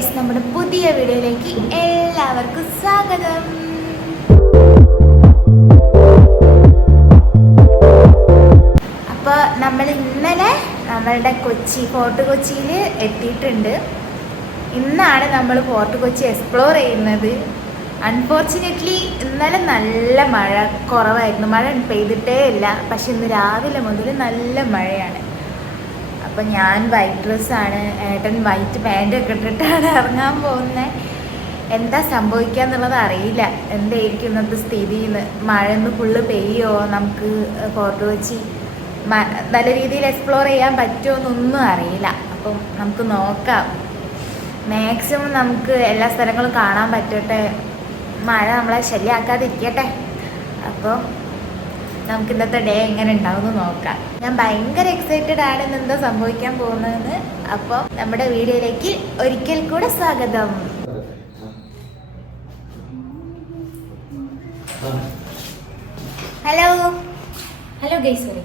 Guys, നമ്മുടെ പുതിയ വീഡിയോയിലേക്ക് എല്ലാവർക്കും സ്വാഗതം. അപ്പോൾ നമ്മൾ ഇന്നലെ നമ്മളുടെ ഫോർട്ട് കൊച്ചിയിൽ എത്തിയിട്ടുണ്ട്. ഇന്നാണ് നമ്മൾ ഫോർട്ട് കൊച്ചി എക്സ്പ്ലോർ ചെയ്യുന്നത്. അൺഫോർച്ചുനേറ്റ്ലി ഇന്നലെ നല്ല മഴ കുറവായിരുന്നു, മഴ പെയ്തിട്ടേ ഇല്ല. പക്ഷെ ഇന്ന് രാവിലെ മുതൽ നല്ല മഴയാണ്. അപ്പം ഞാൻ വൈറ്റ് ഡ്രസ്സാണ്, ഏട്ടൻ വൈറ്റ് പാൻറ്റൊക്കെ ഇട്ടിട്ടാണ് ഇറങ്ങാൻ പോകുന്നത്. എന്താ സംഭവിക്കുക എന്നുള്ളത് അറിയില്ല. എന്തായിരിക്കും ഇന്നത്തെ സ്ഥിതിന്ന്, മഴ ഒന്ന് ഫുള്ള് പെയ്യോ, നമുക്ക് ഫോർട്ട് കൊച്ചി നല്ല രീതിയിൽ എക്സ്പ്ലോർ ചെയ്യാൻ പറ്റുമോ എന്നൊന്നും അറിയില്ല. അപ്പം നമുക്ക് നോക്കാം, മാക്സിമം നമുക്ക് എല്ലാ സ്ഥലങ്ങളും കാണാൻ പറ്റട്ടെ, മഴ നമ്മളെ ശല്യമാക്കാതിരിക്കട്ടെ. അപ്പോൾ നമുക്ക് ഇന്നത്തെ ഡേ എങ്ങനെ ഉണ്ടാവുമെന്ന് നോക്കാം. ഞാൻ ഭയങ്കര എക്സൈറ്റഡ് ആണ് എന്താ സംഭവിക്കാൻ പോകുന്നതെന്ന്. അപ്പോൾ നമ്മുടെ വീഡിയോയിലേക്ക് ഒരിക്കൽ കൂടെ സ്വാഗതം. Hello hello guys, sorry.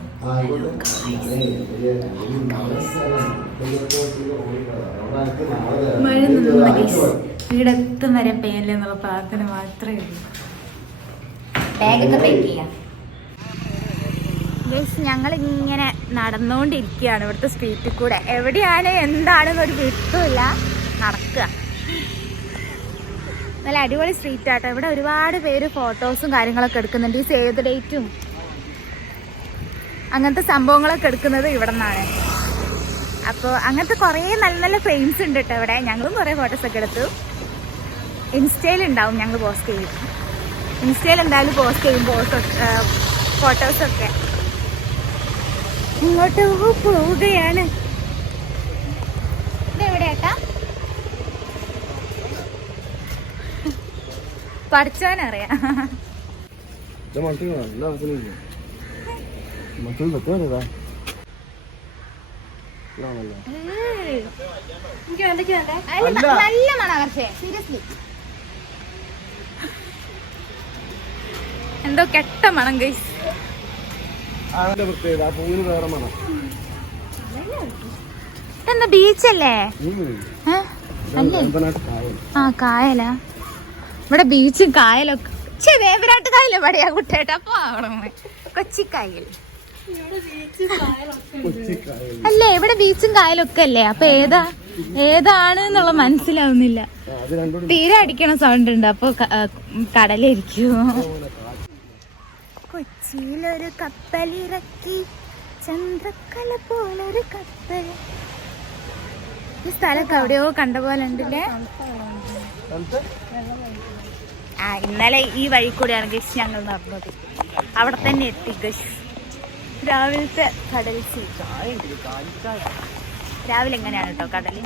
മഴ നിന്ന ഗൈസ്, വീടെത്തും വരെ പെയ്യല്ലേ എന്നുള്ള പ്രാർത്ഥന മാത്രമേ ഉള്ളൂ. ബാഗൊക്കെ പാക്ക് ചെയ്യാം ഗൈസ്. ഞങ്ങളിങ്ങനെ നടന്നുകൊണ്ടിരിക്കുകയാണ് ഇവിടുത്തെ സ്ട്രീറ്റിൽ കൂടെ. എവിടെയാണ് എന്താണെന്നൊരു വിട്ടുമില്ല, നടക്കുക. നല്ല അടിപൊളി സ്ട്രീറ്റ് ആട്ടോ. ഇവിടെ ഒരുപാട് പേര് ഫോട്ടോസും കാര്യങ്ങളൊക്കെ എടുക്കുന്നുണ്ട്. ഈ സേവ് ദ ഡേറ്റും അങ്ങനത്തെ സംഭവങ്ങളൊക്കെ എടുക്കുന്നത് ഇവിടെ നിന്നാണ്. അപ്പോൾ അങ്ങനത്തെ കുറേ നല്ല നല്ല ഫ്രെയിംസ് ഉണ്ട് കേട്ടോ ഇവിടെ. ഞങ്ങളും കുറേ ഫോട്ടോസൊക്കെ എടുത്തു. ഇൻസ്റ്റയിലുണ്ടാവും, ഞങ്ങൾ പോസ്റ്റ് ചെയ്യും. ഇൻസ്റ്റയിൽ എന്തായാലും പോസ്റ്റ് ചെയ്യും ഫോട്ടോസൊക്കെ. ഇങ്ങോട്ട് പോവുകയാണ്. ഇതെവിടെയാട്ടാ? പഠിച്ചവനറിയാം. നല്ല മണം, പക്ഷേ സീരിയസ്ലി എന്തോ കെട്ട മണം ഗൈസ്. എന്താ ബീച്ചല്ലേ? ആ കായലാ ഇവിടെ. ബീച്ചും കായലൊക്കെ. വേമ്പനാട്ട് കായല് പടിയാ കുട്ടേട്ടാ. അപ്പൊ അവിടെ കൊച്ചിക്കായൽ അല്ലേ? ഇവിടെ ബീച്ചും കായലൊക്കെ അല്ലേ? അപ്പൊ ഏതാണ് എന്നുള്ള മനസ്സിലാവുന്നില്ല. തീരെ അടിക്കണ സൗണ്ട് ഉണ്ട്. അപ്പൊ കടലിരിക്കും. കൊച്ചിയിലൊരു കപ്പലിറക്കി, ചന്ദ്രക്കല പോലൊരു കപ്പൽ. ഈ സ്ഥലമൊക്കെ എവിടെയോ കണ്ട പോലെ ഉണ്ടല്ലേ? ആ, ഇന്നലെ ഈ വഴി കൂടെയാണ് ഗസ് ഞങ്ങൾ നടന്നത്. അവിടെ തന്നെ എത്തി ഗസ്. രാവിലത്തെ കടൽ രാവിലെ എങ്ങനെയാണ് കേട്ടോ കടല്.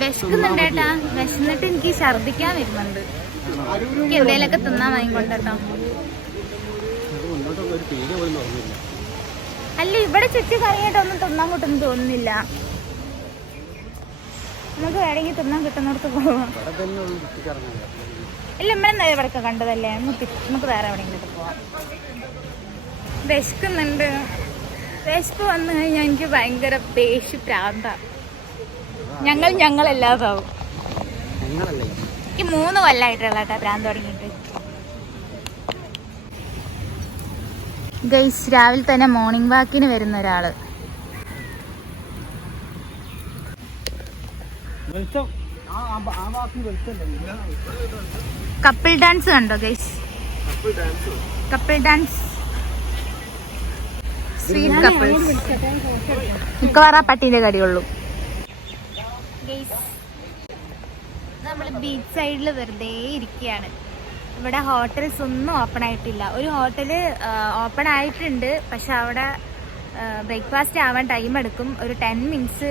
വിശക്കുന്നുണ്ട് ഏട്ടാ. വിശന്നിട്ട് എനിക്ക് ഛർദിക്കാൻ വരുന്നുണ്ട്. എനിക്ക് എന്തേലൊക്കെ തിന്നാൻ വാങ്ങിക്കൊണ്ടോ. അല്ല, ഇവിടെ ചുറ്റി കറിയായിട്ടൊന്നും തിന്നാൻ കിട്ടുമെന്ന് തോന്നുന്നില്ല. നമുക്ക് വേണമെങ്കിൽ തിന്നാൻ കിട്ടുന്നിടത്ത് പോവാം. ഇല്ല, നമ്മളെന്തായാലും ഇവിടെയൊക്കെ കണ്ടതല്ലേ. നമുക്ക് വേറെ എവിടെയെങ്കിലും പോവാം. വിശക്കുന്നുണ്ട്. വിശപ്പ് വന്നു കഴിഞ്ഞാൽ എനിക്ക് ഭയങ്കര പേശി പ്രാന്ത. ഞങ്ങളല്ലാതാവും. എനിക്ക് 3 കൊല്ലമായിട്ടുള്ള കേട്ടോ പ്രാന്ത് തുടങ്ങിയിട്ട്. ഗൈസ്, രാവിലെ തന്നെ മോർണിംഗ് വാക്കിന് വരുന്ന ഒരാള്. കപ്പിൾ ഡാൻസ് കണ്ടോ guys? Couple dance, sweet couples. മിക്കവാറും പട്ടീന്റെ കടിയുള്ളൂ. നമ്മൾ ബീച്ച് സൈഡിൽ വെറുതെ ഇരിക്കുകയാണ്. ഇവിടെ ഹോട്ടൽസ് ഒന്നും ഓപ്പൺ ആയിട്ടില്ല. ഒരു ഹോട്ടല് ഓപ്പൺ ആയിട്ടുണ്ട്, പക്ഷെ അവിടെ ബ്രേക്ക്ഫാസ്റ്റ് ആവാൻ ടൈം എടുക്കും. ഒരു 10 മിനിറ്റ്സ്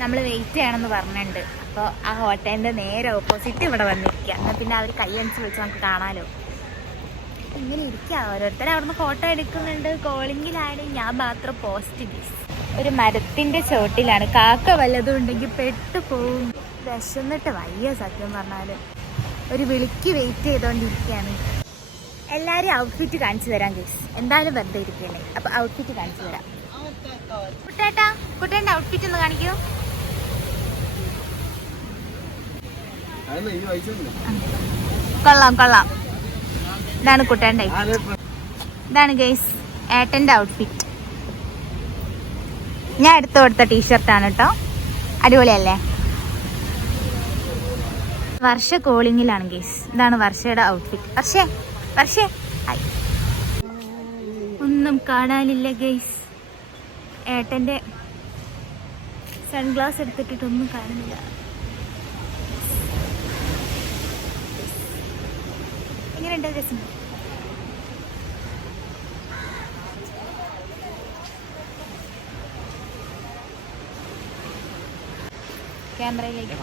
നമ്മൾ വെയിറ്റ് ചെയ്യണമെന്ന് പറഞ്ഞിട്ടുണ്ട്. അപ്പോൾ ആ ഹോട്ടലിൻ്റെ നേരെ ഓപ്പോസിറ്റ് ഇവിടെ വന്നിരിക്കുക. എന്നാൽ പിന്നെ അവർ കൈയടിച്ച് വെച്ച് നമുക്ക് കാണാമല്ലോ. ഇങ്ങനെ ഇരിക്കുക. ഓരോരുത്തരും അവിടുന്ന് ഫോട്ടോ എടുക്കുന്നുണ്ട്. കോളിങ്ങിലാണ്. ഞാൻ മാത്രം പോസ്റ്റ് ഗീസ്. ഒരു മരത്തിൻ്റെ ചോട്ടിലാണ്. കാക്ക വല്ലതും ഉണ്ടെങ്കിൽ പെട്ടു പോവും. വിശന്നിട്ട് വയ്യ സത്യം പറഞ്ഞാൽ. ഒരു വിളിക്ക് വെയിറ്റ് ചെയ്തുകൊണ്ടിരിക്കുകയാണ്. എല്ലാവരും ഔട്ട്ഫിറ്റ് കാണിച്ചു തരാം ഗീസ്. എന്തായാലും വെറുതെ ഇരിക്കുകയാണ്. അപ്പോൾ ഔട്ട്ഫിറ്റ് കാണിച്ചു തരാം. കുട്ടേട്ടാ കുട്ടേന്റെ ഔട്ട്ഫിറ്റ് ഒന്ന് കാണിക്കൂ. കൊള്ളാം കൊള്ളാം. ഇതാണ് കുട്ടേന്റെ, ഇതാണ് ഗൈസ് ഏട്ടന്റെ ഔട്ട്ഫിറ്റ്. ഞാൻ എടുത്തു കൊടുത്ത ടീഷർട്ടാണ് കേട്ടോ. അടിപൊളിയല്ലേ? വർഷ കോളിങ്ങിലാണ് ഗൈസ്. ഇതാണ് വർഷയുടെ ഔട്ട്ഫിറ്റ്. വർഷേ ഒന്നും കാണാനില്ല ഗൈസ്. ഏട്ടന്റെ സൺഗ്ലാസ് എടുത്തിട്ടൊന്നും കാണുന്നില്ല. എങ്ങനെയുണ്ട് രസം? ക്യാമറയിലേക്ക്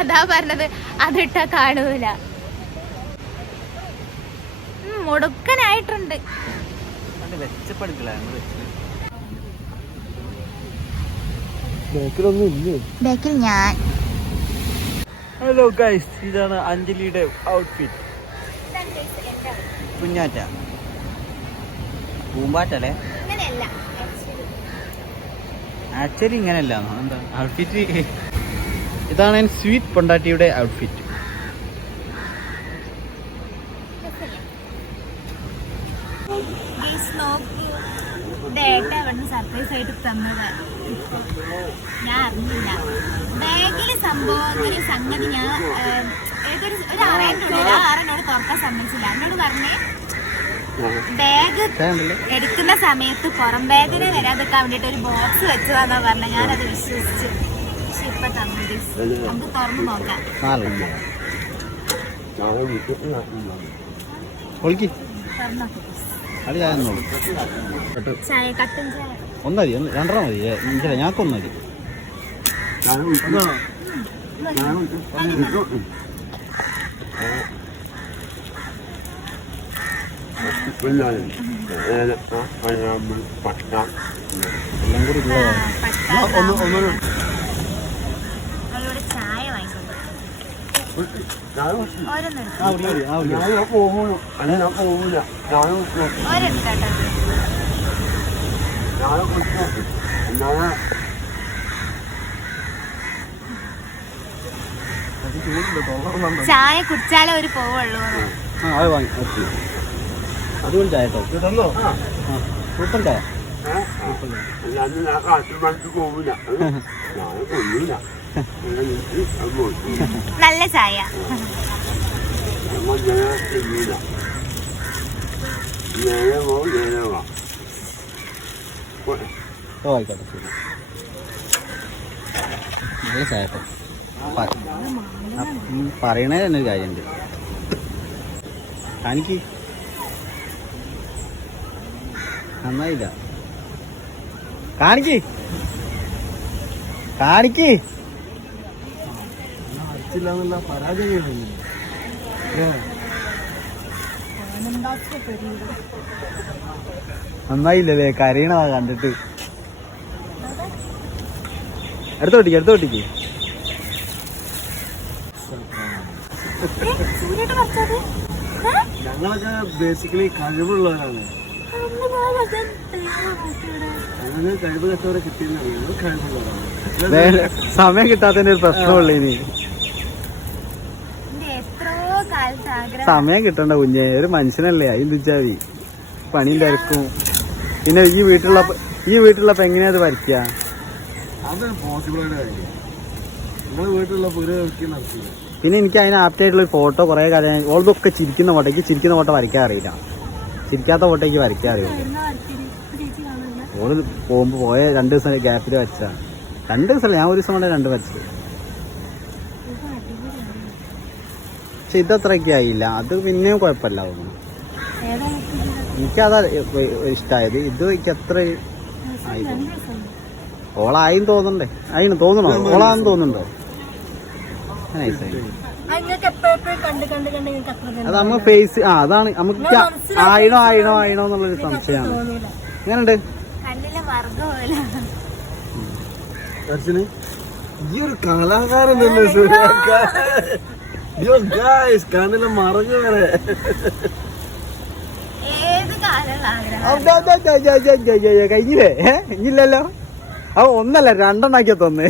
അതാ പറഞ്ഞത്, അതിട്ടാ കാണൂല. മുടുക്കനായിട്ടുണ്ട്. ബാക്കിൽ ഞാൻ. ഹലോ ഗൈസ്, ഇതാണ് അഞ്ജലിയുടെ ഔട്ട്ഫിറ്റ്. കുഞ്ഞാറ്റ പൂമ്പാറ്റല്ലേ? ആക്ച്വലി ഇങ്ങനെയല്ല. എന്താ ഔട്ട്ഫിറ്റ്? ഇതാണ് സ്വീറ്റ് പൊണ്ടാട്ടിയുടെ ഔട്ട്ഫിറ്റ്. സർപ്രൈസ് ആയിട്ട് തന്നത് ഞാൻ അറിഞ്ഞില്ല. ബാഗില് സംഭവം ഒരു സംഗതി ഞാൻ ഏതൊരു ഒരു ആറെണ്ണോട് തുറക്കാൻ സമ്മതിച്ചില്ല. എന്നോട് പറഞ്ഞേ ബാഗ് എടുക്കുന്ന സമയത്ത് പുറം ബാഗിന് വരാതിരിക്കാൻ വേണ്ടിട്ട് ഒരു ബോക്സ് വെച്ചതാന്നാ പറഞ്ഞ. ഞാനത് വിശ്വസിച്ചു. പക്ഷെ ഇപ്പൊ തന്നത് നമുക്ക് തുറന്നു നോക്കാം. ചായ കട്ടൻ ചായ ഒന്നതി, രണ്ടെണ്ണം മതി. ഞങ്ങൾക്കൊന്നതി. എല്ലാം കൂടി ചായ വാങ്ങിക്കുന്നു. ചായ കുടിച്ചാലേ ഒരു പോവുള്ളൂ. അതുകൊണ്ട് ചായ കേട്ടോ. സൂപ്പർ ചായ. നല്ല ചായ. ആയിക്കോട്ടെ, ശരി. നല്ല ചായ കേട്ടോ. പറയണേ തന്നെ ഒരു കാര്യമുണ്ട്. കാണിക്ക്. നന്നായില്ല. കാണിക്ക് പരാജയം. നന്നായില്ലല്ലേ? കരയണതാ കണ്ടിട്ട്. എടുത്തോട്ടിക്ക്. ഞങ്ങളൊക്കെ ബേസിക്കലി കഴിവുള്ളവരാണ്. കഴിവ് കെട്ടവരെ കിട്ടിയെന്ന് കഴിവുള്ളവരാണ്. സമയം കിട്ടാത്തതിന്റെ ഒരു പ്രശ്നമുള്ളൂ. ഇനി സമയം കിട്ടണ്ട കുഞ്ഞെ. ഒരു മനുഷ്യനല്ലേ, അതിന്തിച്ചാതി പണിയും തിരക്കും. പിന്നെ ഈ വീട്ടിലുള്ളപ്പോ എങ്ങനെയാ അത് വരയ്ക്കുക? അത് പോസിബിൾ ആയിട്ട് കാര്യം. നിങ്ങളുടെ വീട്ടിലുള്ളപ്പോ ഒരു നടത്തില്ല. പിന്നെ എനിക്ക് അതിന് ആപ്റ്റായിട്ടുള്ള ഒരു ഫോട്ടോ കുറെ കാലം ഓൾതൊക്കെ ചിരിക്കുന്ന ഫോട്ടോ വരയ്ക്കാൻ അറിയില്ല. ചിരിക്കാത്ത ഫോട്ടോയ്ക്ക് വരയ്ക്കാൻ അറിയുള്ളൂ. ഓള് പോയ 2 ദിവസം ഗ്യാപ്പിൽ വരച്ച. 2 ദിവസമല്ല, ഞാൻ 1 ദിവസം കൊണ്ട് 2 വരച്ചത്. പക്ഷെ ഇതത്രയ്ക്ക് ആയില്ല. അത് പിന്നെയും കുഴപ്പമില്ല തോന്നുന്നു. എനിക്കതാ ഇഷ്ടമായത്. ഇത് എനിക്ക് അത്ര ആയി തോന്നുന്നു. ഓളായും തോന്നണ്ടേ? അതിന് തോന്നണോ? ഓളാന്ന് തോന്നുന്നുണ്ടോ? അത് നമ്മ ഫേസ് അതാണ് നമുക്ക് ആയിണോ എന്നുള്ളൊരു സംശയമാണ്. എങ്ങനെയുണ്ട്? ഈ ഒരു കലാകാരൻ കണ്ണിലെ മറങ്ങ് വരെ. ഏത് കാലം കഴിഞ്ഞില്ലേ? ഇല്ലല്ലോ. അപ്പൊ ഒന്നല്ല രണ്ടെണ്ണാക്കിയ തോന്ന്.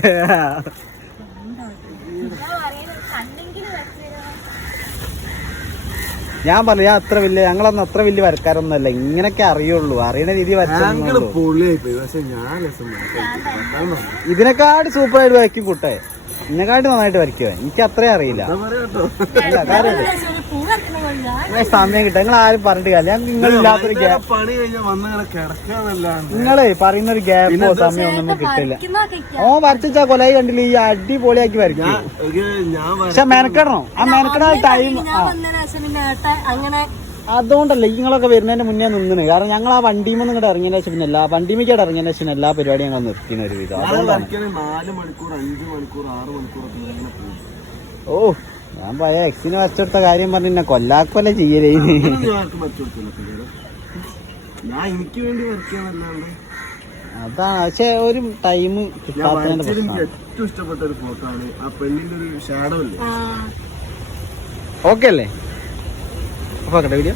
ഞാൻ പറഞ്ഞു ഞാൻ അത്ര വലിയ ഞങ്ങളൊന്നും അത്ര വലിയ വരക്കാരൊന്നുമല്ല, ഇങ്ങനൊക്കെ അറിയുള്ളൂ, അറിയണ രീതി വരച്ചുള്ളൂ. ഇതിനെക്കാട് സൂപ്പറായിട്ട് വരയ്ക്കും കുട്ടെ, ഇതിനെക്കാട്ട് നന്നായിട്ട് വരയ്ക്കുവേ. എനിക്ക് അത്രേ അറിയില്ല. സമയം കിട്ടാം. നിങ്ങൾ ആരും പറഞ്ഞിട്ട് കാര്യമില്ല. ഞാൻ നിങ്ങളില്ലാത്തൊരു ഗ്യാപ്പ്, നിങ്ങളെ പറയുന്നൊരു ഗ്യാപ്പോ സമയം ഒന്നും കിട്ടില്ല. ഓ വരച്ചാ കൊലായി കണ്ടില്ല, ഈ അടിപൊളിയാക്കി വരയ്ക്കും. പക്ഷെ മെനക്കെടണം. ആ മെനക്കെട ടൈം അതുകൊണ്ടല്ല നിങ്ങളൊക്കെ വരുന്നതിന്റെ മുന്നേ നിന്നിന്. കാരണം ഞങ്ങൾ ആ വണ്ടിയിൽ ഇങ്ങോട്ട് ഇറങ്ങിയ ശേഷം പിന്നെ എല്ലാ വണ്ടിമേക്കോട്ട് ഇറങ്ങിയ ശേഷം എല്ലാ പരിപാടിയും ഞങ്ങൾ നിർത്തിന ഒരു വിധം. അതുകൊണ്ടാണ്. ഓ ഞാൻ പോയ എക്സിന് വരച്ചെടുത്ത കാര്യം പറഞ്ഞ കൊല്ലാക്കൊല്ല ചെയ്യലേ. അതാണ്. പക്ഷെ ഒരു ടൈം കിട്ടാത്തതിന്റെ പ്രശ്നം. ഏറ്റവും ഇഷ്ടപ്പെട്ട ഒരു ഫോട്ടോ ആണ് ആ പെണ്ണിന്റെ ഒരു ഷാഡോ അല്ലേ. ഓക്കെ അല്ലേ? അപ്പൊ വീഡിയോ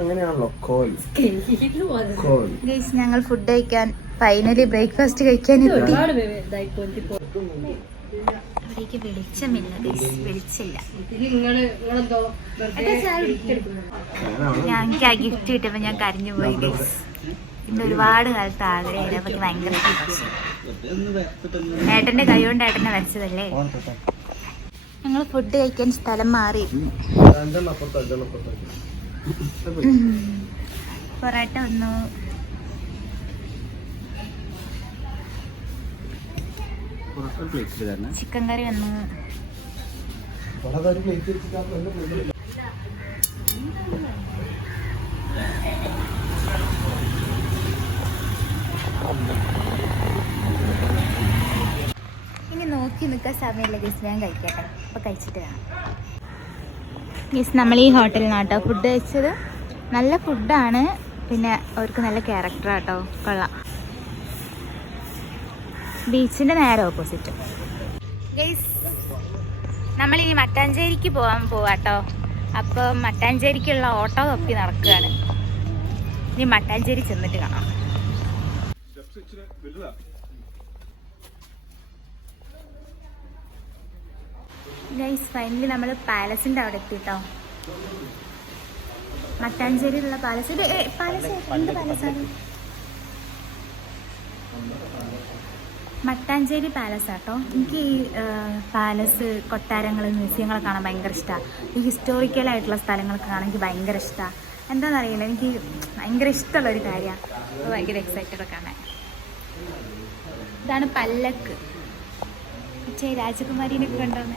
അങ്ങനെയാണല്ലോ. ഞങ്ങൾ ഫുഡ് കഴിക്കാൻ ഫൈനലി ബ്രേക്ക്ഫാസ്റ്റ് കഴിക്കാൻ എത്തി. അവിടേക്ക് വെളിച്ചമില്ല, വെളിച്ചില്ല. എനിക്ക് ആ ഗിഫ്റ്റ് കിട്ടിയപ്പോ ഞാൻ കരഞ്ഞു പോയി. എന്റെ ഒരുപാട് കാലത്ത് ആഗ്രഹമില്ല, അപ്പൊ ഭയങ്കര ഏട്ടന്റെ കൈ കൊണ്ട് ഏട്ടനെ വരച്ചതല്ലേ. ഞങ്ങൾ ഫുഡ് കഴിക്കാൻ സ്ഥലം മാറി. പൊറോട്ട വന്നു, ചിക്കൻ കറി വന്നു, ഇനി നോക്കി നിൽക്കാൻ സമയമില്ല ഗീസ്, ഞാൻ കഴിക്കട്ടെ. അപ്പൊ കഴിച്ചിട്ട് കാണാം ഗീസ്. നമ്മൾ ഈ ഹോട്ടലിൽ നിന്നാട്ടോ ഫുഡ് കഴിച്ചത്. നല്ല ഫുഡാണ്, പിന്നെ അവർക്ക് നല്ല ക്യാരക്ടറാട്ടോ, കൊള്ളാം. ബീച്ചിന്റെ നേരെ ഓപ്പോസിറ്റ്. ഗൈസ് നമ്മളിനി മട്ടാഞ്ചേരിക്ക് പോവാട്ടോ. അപ്പോൾ മട്ടാഞ്ചേരിക്കുള്ള ഓട്ടോ തപ്പി നടക്കുകയാണ്. ഇനി മട്ടാഞ്ചേരി ചെന്നിട്ട് കാണാം. ഗൈസ് ഫൈനലി നമ്മൾ പാലസിന്റെ അവിടെ എത്തിട്ടോ. മട്ടാഞ്ചേരിയിലുള്ള പാലസ്. ഇത് പാലസ് എന്ത് പാലസാണ്? മട്ടാഞ്ചേരി പാലസ് ആട്ടോ. എനിക്ക് ഈ പാലസ്, കൊട്ടാരങ്ങൾ, മ്യൂസിയങ്ങളൊക്കെ കാണാൻ ഭയങ്കര ഇഷ്ടമാണ്. ഈ ഹിസ്റ്റോറിക്കലായിട്ടുള്ള സ്ഥലങ്ങളൊക്കെ കാണാൻ എനിക്ക് ഭയങ്കര ഇഷ്ടമാണ്. എന്താണെന്നറിയില്ല, എനിക്ക് ഭയങ്കര ഇഷ്ടമുള്ളൊരു കാര്യമാണ്. അപ്പോൾ ഭയങ്കര എക്സൈറ്റഡ് കാണാൻ. ഇതാണ് പല്ലക്ക്. രാജകുമാരിനൊക്കെ ഉണ്ടോന്ന്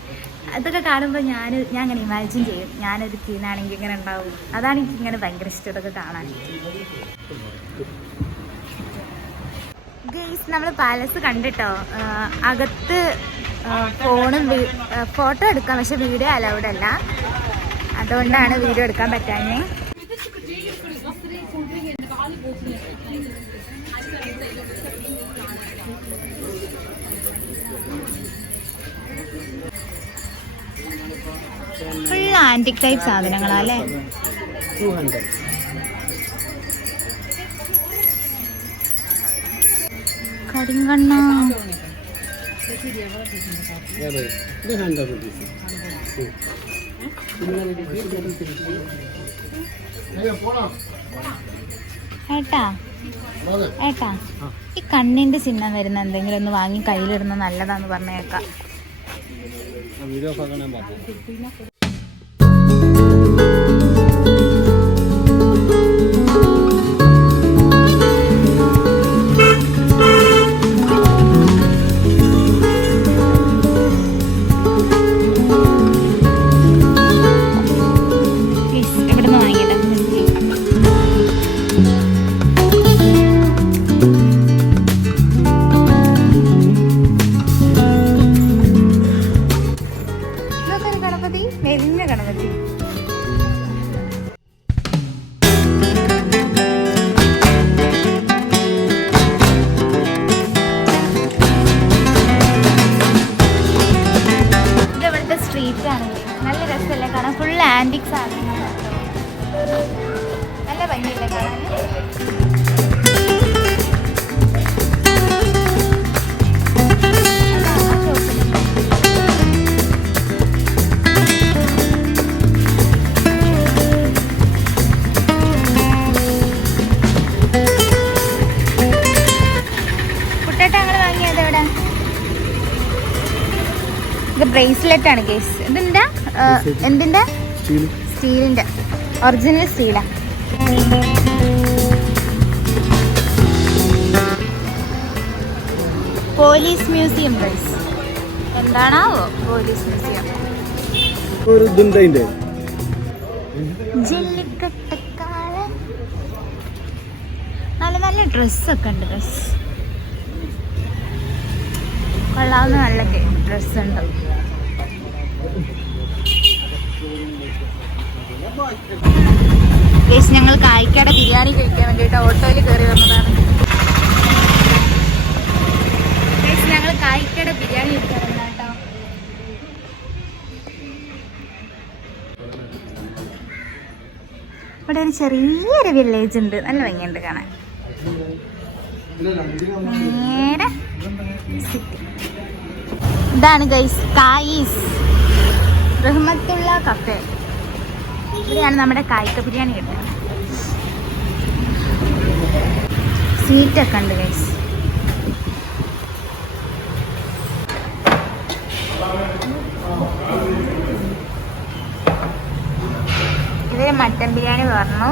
അതൊക്കെ കാണുമ്പോൾ ഞാൻ അങ്ങനെ ഇമാജിൻ ചെയ്യും. ഞാനൊരു സീനാണെങ്കിൽ ഇങ്ങനെ ഉണ്ടാവും. അതാണ് എനിക്കിങ്ങനെ ഭയങ്കര ഇഷ്ടം ഇതൊക്കെ കാണാൻ. ഗൈസ് നമ്മൾ പാലസ് കണ്ടിട്ടോ. അകത്ത് ഫോട്ടോ എടുക്കാം, പക്ഷെ വീഡിയോ അലൗഡ് അല്ല. അതുകൊണ്ടാണ് വീഡിയോ എടുക്കാൻ പറ്റാഞ്ഞേ. ഫുൾ ആന്റിക് ടൈപ്പ് സാധനങ്ങളാ അല്ലേ? കരിങ്കണ്ണ ഏട്ടാ ഏട്ടാ ഈ കണ്ണിന്റെ ചിഹ്നം വരുന്ന എന്തെങ്കിലും ഒന്ന് വാങ്ങി കയ്യിലിടുന്ന നല്ലതാന്ന് പറഞ്ഞേക്കാം. നല്ല രസമല്ലേ കാണാൻ? ഫുൾ ആന്റിക് സാധനങ്ങളാണ്. നമ്മൾ വാങ്ങിയത് എവിടെ? ഇത് ബ്രേസ്ലെറ്റ് ആണ് കേസ്. ഇതെന്താ എന്തിന്റെ? സ്റ്റീലിന്റെ, ഒറിജിനൽ സ്റ്റീലാ. Police museum guys. എന്താണാവോ പോലീസ് മ്യൂസിയം? ജല്ലിക്കട്ടക്കാളൻ. നല്ല നല്ല ഡ്രസ്സൊക്കെ ഉണ്ട്. ഡ്രസ് കൊള്ളാവുന്ന നല്ല ഡ്രസ് ഉണ്ട്. ഗൈസ് ഞങ്ങൾ കായ്ക്കട ബിരിയാണി കഴിക്കാൻ വേണ്ടിയിട്ട് ഓട്ടോയിൽ കയറി വന്നതാണ്. ഗൈസ് ഞങ്ങൾ കായ്ക്കട ബിരിയാണി കഴിക്കാൻ വന്നാട്ടോ. ഇവിടെ ഒരു ചെറിയൊരു വില്ലേജ് ഉണ്ട്, നല്ല ഭംഗിയുണ്ട് കാണാൻ. നേരെ സിറ്റി. ഇതാണ് ഗൈസ് കായീസ് റഹ്മത്തുള്ള കഫേ. ഇവിടെയാണ് നമ്മുടെ കായ്ക്ക ബിരിയാണി കിട്ടുക. സീറ്റൊക്കെ ഉണ്ട് ഗൈസ്. ഇവര് മട്ടൻ ബിരിയാണി പറഞ്ഞു,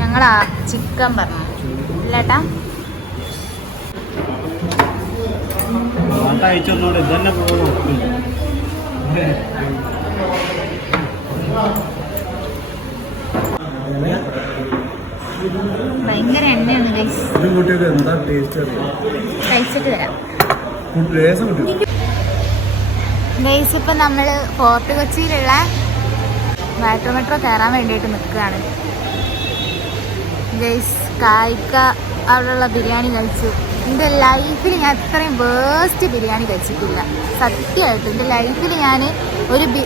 ഞങ്ങൾ ചിക്കൻ പറഞ്ഞു. ഇല്ലേട്ടാ ഭയങ്കര എണ്ണയാണ് ഗൈസ്. കഴിച്ചിട്ട് വരാം ഗൈസ്. ഇപ്പം നമ്മൾ ഫോർട്ട് കൊച്ചിയിലുള്ള മെട്രോ കയറാൻ വേണ്ടിയിട്ട് നിൽക്കുകയാണ് ഗൈസ്. കായ്ക്ക അവിടെയുള്ള ബിരിയാണി കഴിച്ചു. എൻ്റെ ലൈഫിൽ ഞാൻ അത്രയും വേസ്റ്റ് ബിരിയാണി കഴിച്ചിട്ടില്ല സത്യമായിട്ട്. എൻ്റെ ലൈഫിൽ ഞാൻ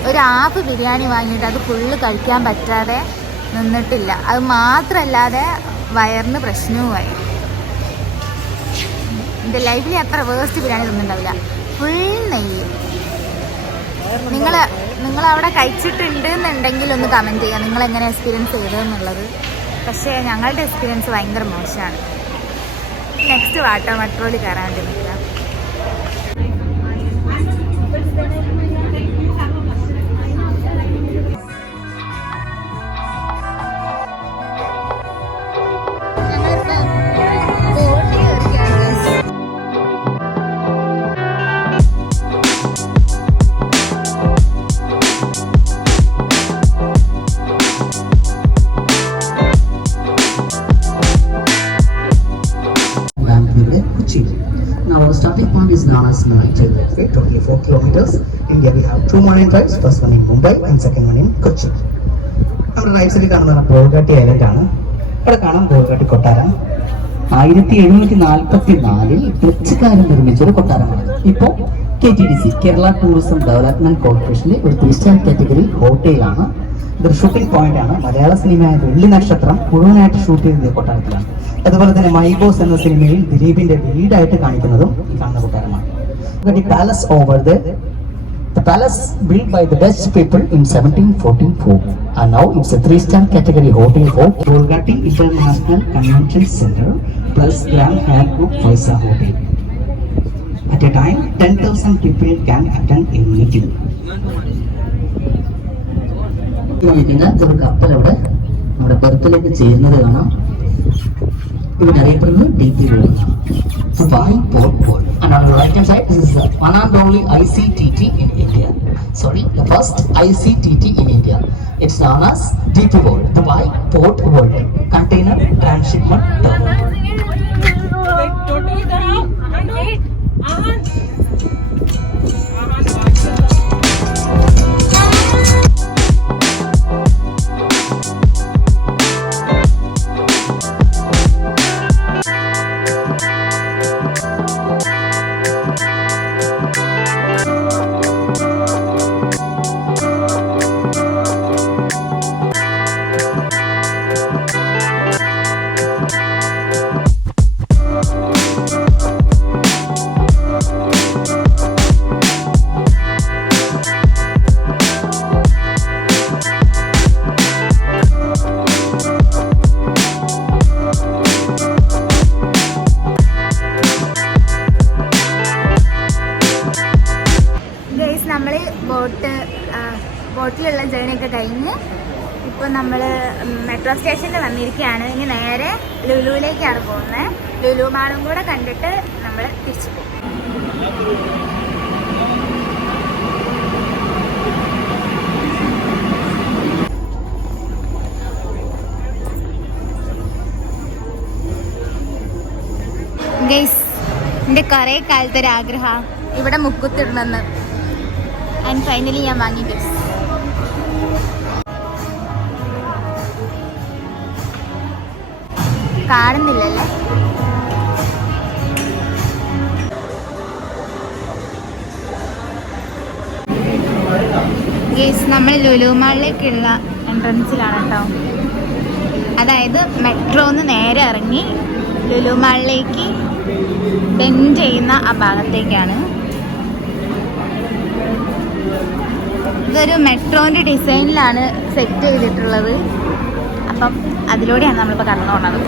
ഒരു ഹാഫ് ബിരിയാണി വാങ്ങിയിട്ട് അത് ഫുള്ള് കഴിക്കാൻ പറ്റാതെ നിന്നിട്ടില്ല. അത് മാത്രമല്ലാതെ വയറിന് പ്രശ്നവുമായി. എൻ്റെ ലൈഫിൽ അത്ര വേസ്റ്റ് ബിരിയാണി തിന്നിട്ടുണ്ടാവില്ല. ഫുൾ നെയ്യ്. നിങ്ങൾ അവിടെ കഴിച്ചിട്ടുണ്ട് എന്നുണ്ടെങ്കിൽ ഒന്ന് കമൻറ്റ് ചെയ്യുക നിങ്ങൾ എങ്ങനെ എക്സ്പീരിയൻസ് ചെയ്തതെന്നുള്ളത്. പക്ഷേ ഞങ്ങളുടെ എക്സ്പീരിയൻസ് ഭയങ്കര മോശമാണ്. നെക്സ്റ്റ് വാട്ടർ മെട്രോയിൽ കയറാൻ വേണ്ടി നിൽക്കുക. Now our starting point is known as Marine Drive, 24 kilometers. India we have two marine drives, first one in Mumbai and second one in Kochi. നമ്മുടെ റൈറ്റ് സൈഡിൽ കാണുന്ന ബോൾഗാട്ടി ഐലൻഡ് ആണ്. ഇവിടെ കാണാം ബോൾഗാട്ടി കൊട്ടാരം. 1744 ഡച്ചുകാരൻ നിർമ്മിച്ചൊരു കൊട്ടാരമാണ്. ഇപ്പോൾ KTDC കേരള ടൂറിസം ഡെവലപ്മെന്റ് കോർപ്പറേഷനിലെ ഒരു 3-star കാറ്റഗറി ഹോട്ടലാണ്. ഇതൊരു ഷൂട്ടിംഗ് പോയിന്റ് ആണ്. മലയാള സിനിമയായ വെള്ളി നക്ഷത്രം മുഴുവനായിട്ട് ഷൂട്ട് ചെയ്തത് കൊട്ടാരത്തിലാണ്. അതുപോലെ തന്നെ മൈ ബോസ് എന്ന സിനിമയിൽ ദിലീപിന്റെ വീടായിട്ട് കാണിക്കുന്നതും ഈ കാണുന്ന കൊട്ടാരമാണ്. Palace over the palace built by the Dutch people in 1744 and now it's a 3-star category hotel for Bolgatti International Convention Center plus Grand Hyatt Group 5-star hotel. At a time 10,000 people can attend a meeting. ഒരു കപ്പൽ അവിടെ നമ്മുടെ ബർത്തിലേക്ക് ചേരുന്നത് കാണാം. ഇവിടെ അറിയപ്പെടുന്നത് DP World ആണ്. Dubai Port World. And on the right hand side, this is the one and only ICTT in India. Sorry, the first ICTT in India. It's known as DP World, Dubai Port World, Container Transshipment Terminal. ബോട്ടിലുള്ള ജേണിയൊക്കെ കഴിഞ്ഞ് ഇപ്പോൾ നമ്മൾ metro സ്റ്റേഷനിൽ വന്നിരിക്കുകയാണ്. ഇനി നേരെ ലുലുവിലേക്കാണ് പോകുന്നത്. ലുലു മാളും കൂടെ കണ്ടിട്ട് നമ്മൾ തിരിച്ചു പോകും. ഗൈസ്, എൻ്റെ കുറേ കാലത്തെ ഒരു ആഗ്രഹം ഇവിടെ മുക്കുത്തിടണമെന്ന്. ആൻഡ് ഫൈനലി ഞാൻ വാങ്ങി ഗൈസ്. കാണുന്നില്ലല്ലേ? ഗൈസ്, നമ്മൾ ലുലു മാളിലേക്കുള്ള എൻട്രൻസിലാണ് കേട്ടോ. അതായത് മെട്രോന്ന് നേരെ ഇറങ്ങി ലുലു മാളിലേക്ക് ബെൻഡ് ചെയ്യുന്ന ആ ഭാഗത്തേക്കാണ്. ഇതൊരു മെട്രോൻ്റെ ഡിസൈനിലാണ് സെറ്റ് ചെയ്തിട്ടുള്ളത്. അപ്പം അതിലൂടെയാണ് നമ്മളിപ്പോൾ കടന്നു പോകുന്നത്.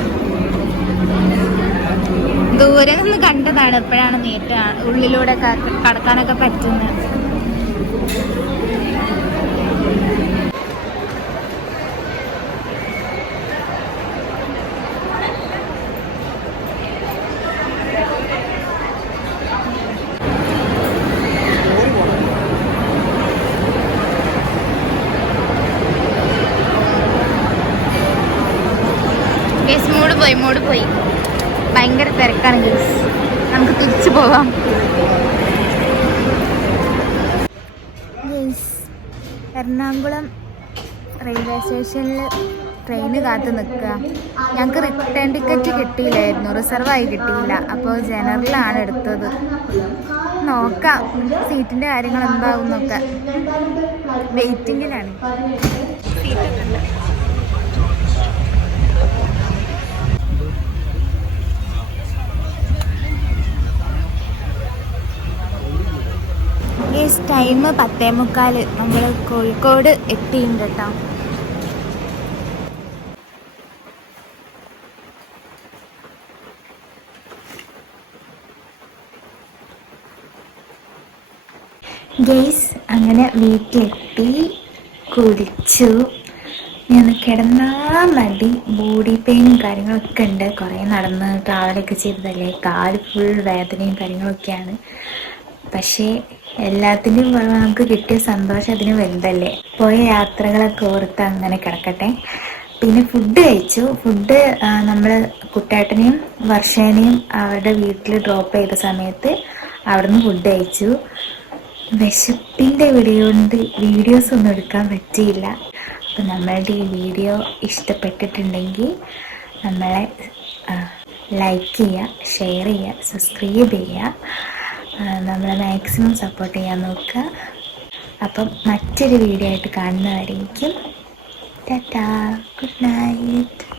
ദൂരെ നിന്ന് കണ്ടതാണ്, എപ്പോഴാണ് നേരിട്ട് ഉള്ളിലൂടെ കടക്കാനൊക്കെ പറ്റുന്നത്. മൂട് പോയി ഭയങ്കര തിരക്കാണ് ഗൈസ്. നമുക്ക് തിരിച്ചു പോവാം. ഗൈസ്, എറണാകുളം റെയിൽവേ സ്റ്റേഷനിൽ ട്രെയിന് കാത്ത് നിൽക്കുക. ഞങ്ങൾക്ക് റിട്ടേൺ ടിക്കറ്റ് കിട്ടിയില്ലായിരുന്നു, റിസർവായി കിട്ടിയില്ല. അപ്പോൾ ജനറലാണ് എടുത്തത്. നോക്കാം സീറ്റിൻ്റെ കാര്യങ്ങൾ എന്താവും എന്നൊക്കെ. വെയിറ്റിങ്ങിലാണ്. സീറ്റൊക്കെ ടൈം 10:45. നമ്മൾ കോഴിക്കോട് എത്തിയിട്ടുണ്ട് കേട്ടോ. ഗൈസ്, അങ്ങനെ വീട്ടിലെത്തി, കുടിച്ചു. ഞാൻ കിടന്നാൽ മതി. ബോഡി പെയിനും കാര്യങ്ങളൊക്കെ ഉണ്ട്. കുറേ നടന്ന് ട്രാവലൊക്കെ ചെയ്തതല്ലേ, കാല് ഫുൾ വേദനയും കാര്യങ്ങളൊക്കെയാണ്. പക്ഷേ എല്ലാത്തിൻ്റെയും പുറമെ നമുക്ക് കിട്ടിയ സന്തോഷം അതിന് വലുതല്ലേ. പോയ യാത്രകളൊക്കെ ഓർത്ത് അങ്ങനെ കിടക്കട്ടെ. പിന്നെ ഫുഡ് കഴിച്ചു. ഫുഡ് നമ്മൾ കുട്ടേട്ടനെയും വർഷേനെയും അവരുടെ വീട്ടിൽ ഡ്രോപ്പ് ചെയ്ത സമയത്ത് അവിടുന്ന് ഫുഡ് കഴിച്ചു. വിശപ്പിൻ്റെ വീഡിയോസ് ഒന്നും എടുക്കാൻ പറ്റിയില്ല. അപ്പം നമ്മളുടെ ഈ വീഡിയോ ഇഷ്ടപ്പെട്ടിട്ടുണ്ടെങ്കിൽ നമ്മളെ ലൈക്ക് ചെയ്യുക, ഷെയർ ചെയ്യുക, സബ്സ്ക്രൈബ് ചെയ്യുക. നമ്മളെ മാക്സിമം സപ്പോർട്ട് ചെയ്യാൻ നോക്കുക. അപ്പം മറ്റൊരു വീഡിയോ ആയിട്ട് കാണുന്നവരേക്കും ടാറ്റാ, ഗുഡ് നൈറ്റ്.